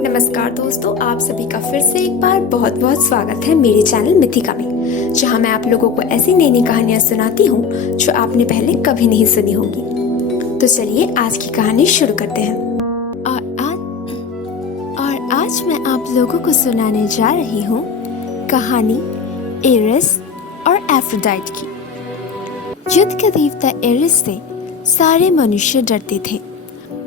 नमस्कार दोस्तों, आप सभी का फिर से एक बार बहुत बहुत स्वागत है मेरे चैनल मिथिका में, जहां मैं आप लोगों को ऐसी नई नई कहानियां सुनाती हूं जो आपने पहले कभी नहीं सुनी होंगी। तो चलिए आज की कहानी शुरू करते हैं। और आज मैं आप लोगों को सुनाने जा रही हूँ कहानी एरिस और एफ्रोडाइट की। युद्ध के देवता एरिस से सारे मनुष्य डरते थे।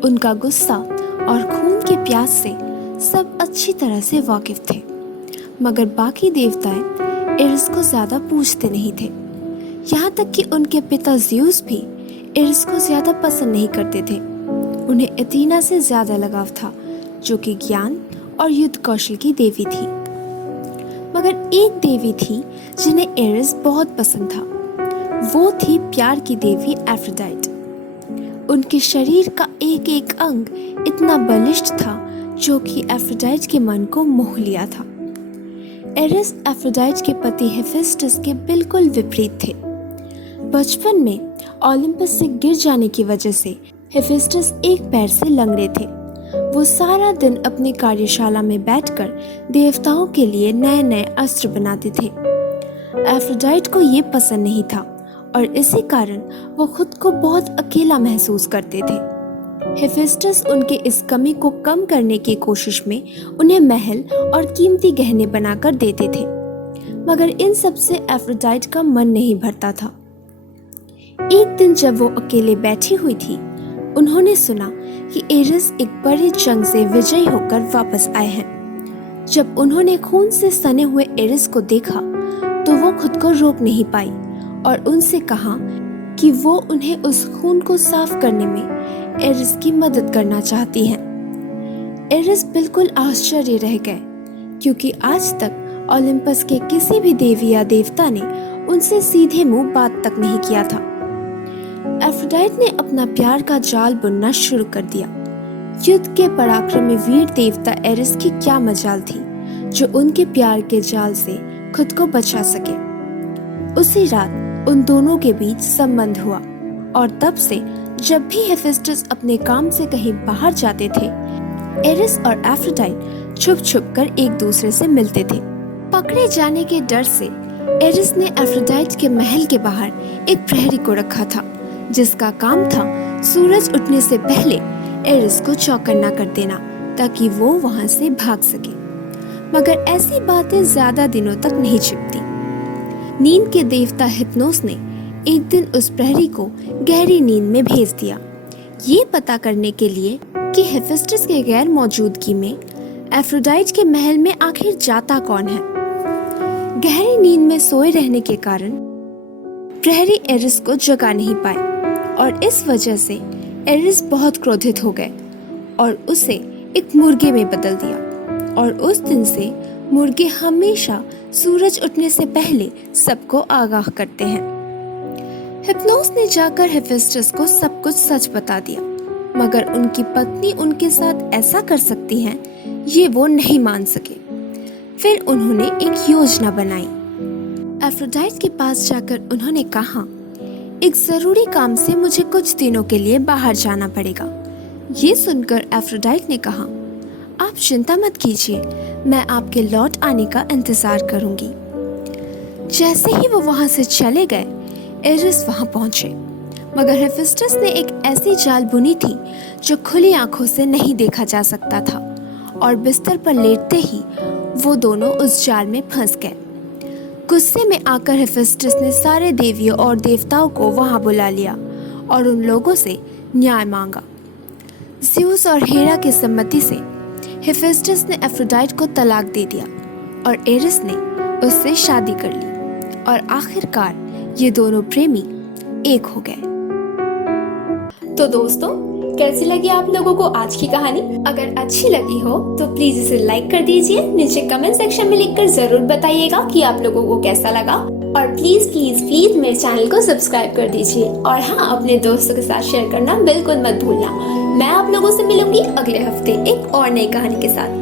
उनका गुस्सा और खून के प्यास से सब अच्छी तरह से वाकिफ थे, मगर बाकी देवताएं एरिस को ज्यादा पूछते नहीं थे। यहाँ तक कि उनके पिता ज़्यूस भी एरिस को ज्यादा पसंद नहीं करते थे। उन्हें एथीना से ज्यादा लगाव था, जो कि ज्ञान और युद्ध कौशल की देवी थी। मगर एक देवी थी जिन्हें एरिस बहुत पसंद था। वो थी प्यार की देवी एफ्रोडाइट। उनके शरीर का एक एक अंग इतना बलिष्ठ था जो कि एफ्रोडाइट के मन को मोह लिया था। एरिस एफ्रोडाइट के पति हेफेस्टस के बिल्कुल विपरीत थे। बचपन में ओलंपस से गिर जाने की वजह से हेफेस्टस एक पैर से लंगड़े थे। वो सारा दिन अपनी कार्यशाला में बैठकर देवताओं के लिए नए नए अस्त्र बनाते थे। एफ्रोडाइट को ये पसंद नहीं था और इसी कारण वो खुद को बहुत अकेला महसूस करते थे। हेफेस्टस उनके इस कमी को कम करने की कोशिश में उन्हें महल और कीमती गहने बनाकर देते थे, मगर इन सब से एफ्रोडाइट का मन नहीं भरता था। एक दिन जब वो अकेले बैठी हुई थी, उन्होंने सुना कि एरिस एक बड़ी जंग से विजयी होकर वापस आए हैं। जब उन्होंने खून से सने हुए एरिस को देखा तो वो खुद को रोक नहीं पाई और उनसे कहा कि वो उन्हें उस खून को साफ करने में एरिस की मदद करना चाहती हैं। एरिस बिल्कुल आश्चर्य रह गए, क्योंकि आज तक ओलंपस के किसी भी देवी या देवता ने उनसे सीधे मुंह बात तक नहीं किया था। एफ्रोडाइट ने अपना प्यार का जाल बुनना शुरू कर दिया। युद्ध के पराक्रमी वीर देवता एरिस की क्या मजाल थी जो उनके प्यार के जाल से खुद को बचा सके। उसी रात उन दोनों के बीच संबंध हुआ और तब से जब भी हेफेस्टस अपने काम से कहीं बाहर जाते थे, एरिस और एफ्रोडाइट छुप छुप कर एक दूसरे से मिलते थे। पकड़े जाने के डर से एरिस ने एफ्रोडाइट के महल के बाहर एक प्रहरी को रखा था, जिसका काम था सूरज उठने से पहले एरिस को चौकन्ना कर देना ताकि वो वहां से भाग सके। मगर ऐसी बातें ज्यादा दिनों तक नहीं छिपती। नींद के देवता हिप्नोस ने एक दिन उस प्रहरी को गहरी नींद में भेज दिया, ये पता करने के लिए कि हेफेस्टस के गैर मौजूदगी में एफ्रोडाइट के महल में आखिर जाता कौन है। गहरी नींद में सोए रहने के कारण प्रहरी एरिस को जगा नहीं पाए और इस वजह से एरिस बहुत क्रोधित हो गए और उसे एक मुर्गे में बदल दिया। और उस दिन से मुर्गे हमेशा सूरज उठने से पहले सबको आगाह करते हैं। हिप्नोस ने जाकर हेफेस्टस को सब कुछ सच बता दिया, मगर उनकी पत्नी उनके साथ ऐसा कर सकती है ये वो नहीं मान सके। फिर उन्होंने एक योजना बनाई। एफ्रोडाइट के पास जाकर उन्होंने कहा, एक जरूरी काम से मुझे कुछ दिनों के लिए बाहर जाना पड़ेगा। ये सुनकर एफ्रोडाइट ने कहा, आप चिंता मत कीजिए, मैं आपके लौट आने का इंतजार करूंगी। जैसे ही वो वहां से चले गए, एरिस वहां पहुंचे, मगर हेफेस्टस ने एक ऐसी जाल बुनी थी जो खुली आंखों से नहीं देखा जा सकता था और बिस्तर पर लेटते ही वो दोनों उस जाल में फंस गए। गुस्से में आकर हेफेस्टस ने सारे देवियों और देवताओं को वहां बुला लिया और उन लोगों से न्याय मांगा। ज़्यूस और हेरा की सम्मति से हेफेस्टस ने एफ्रोडाइट को तलाक दे दिया और एरिस ने उससे शादी कर ली और आखिरकार ये दोनों प्रेमी एक हो गए। तो दोस्तों, कैसी लगी आप लोगों को आज की कहानी? अगर अच्छी लगी हो तो प्लीज इसे लाइक कर दीजिए। नीचे कमेंट सेक्शन में लिखकर जरूर बताइएगा कि आप लोगों को कैसा लगा और प्लीज प्लीज प्लीज मेरे चैनल को सब्सक्राइब कर दीजिए और हाँ, अपने दोस्तों के साथ शेयर करना बिल्कुल मत भूलना। मैं आप लोगों से मिलूंगी अगले हफ्ते एक और नई कहानी के साथ।